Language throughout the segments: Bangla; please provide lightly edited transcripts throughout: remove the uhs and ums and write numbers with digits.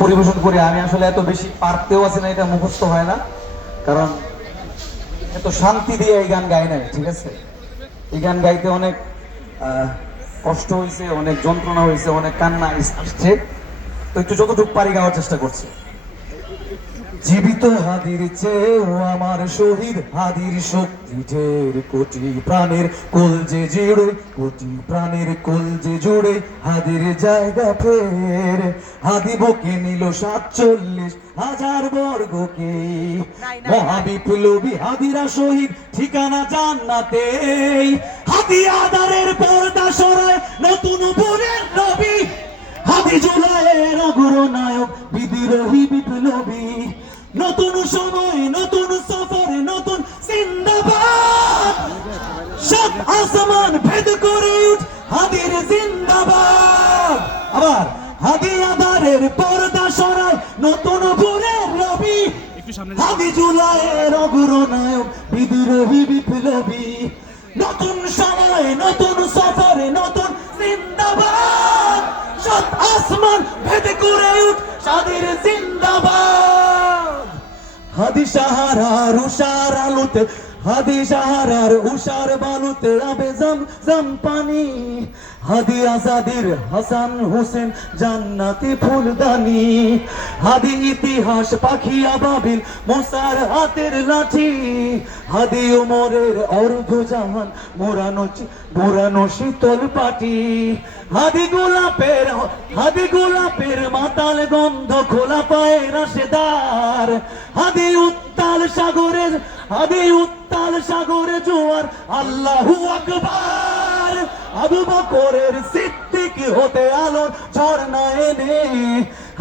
পরিবেশন করি। আমি আসলে এত বেশি পারতেও আছি না, এটা মুখস্থ হয় না, কারণ এত শান্তি দিয়ে এই গান গাই নাই, ঠিক আছে? এই গান গাইতে অনেক কষ্ট হয়েছে, অনেক যন্ত্রণা হয়েছে, অনেক কান্না আসছে, তো একটু যতটুকু পারি গাওয়ার চেষ্টা করছি। জীবিত হাদির চেয়েও আমার শহীদ হাদির শক্তি ঢের, কোটি প্রাণের কলজে জুড়ে, কোটি প্রাণের কলজে জুড়ে হাদির জায়গা ফের। হাদি বুকে নিল 47,000 বর্গকে, মহাবিপ্লবী হাদিরা শহীদ, ঠিকানা জান্নাতে। হাদি আদারের পর্দা সরায় নতুন ভোরের নবী, হাদি জুলাইয়ের অগ্রনায়ক বিদ্রোহী বিপ্লবী। নতুন সময় নতুন সফরে নতুন জিন্দাবাদ, সাত আসমান ভেদ করে উঠ হাদির জিন্দাবাদ। আবার হাদি আদারের পর্দা সরায় নতুন ভোরের রবি, হাদি জুলাইয়ের অগ্রনায়ক বিদ্রোহী বিপ্লবী। নতুন সময় নতুন সফরে নতুন জিন্দাবাদ, সাত আসমান ভেদ করে উঠ হাদির জিন্দাবাদ। হাদি সাহারার উষার আলোতে, হাদি সাহারার উষার বালুতে আবে জম পানি। হাদি আজাদির হাসান হোসেন জান্নাতি ফুলদানি, হাদি ইতিহাস পাখি আবাবিল মোসার হাতের লাঠি। হাদি ওমরের অর্ধজাহান মোরানো শীতল পাটি। হাদি গোলাপের মাতাল গন্ধ খোলা পায়ে রাশেদার। হাদি উত্তাল সাগরে জোয়ার আল্লাহু আকবার। আবু বকরের সিদ্দিক হতে আলোর ঝর্ণা এনে,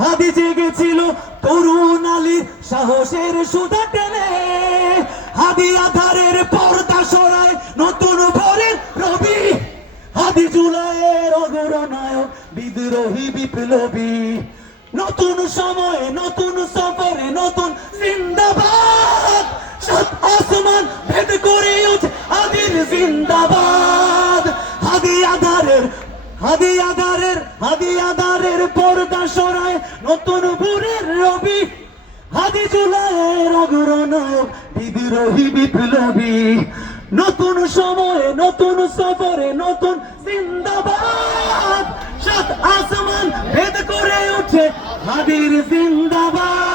হাদি জেগেছিল তরুণ আলীর সাহসের সুধা টেনে। হাদি আধারের পর্দা সরায় নতুন ভোরের রবি, হাদি জুলাইয়ের অগ্রনায়ক বিদ্রোহী বিপ্লবী। নতুন সময়ে নতুন সফরে নতুন জিন্দাবাদ, সাত আসমান ভেদ করে উঠ হাদির জিন্দাবাদ। হাদি আদারের পর্দা সরায় নতুন ভোরের রবি, হাদি জুলাইয়ের অগ্রনায়ক বিদ্রোহী বিপ্লবী। নতুন সময়ে নতুন সফরে নতুন জিন্দাবাদ, সাত আসমান ভেদ করে উঠে হাদির জিন্দাবাদ।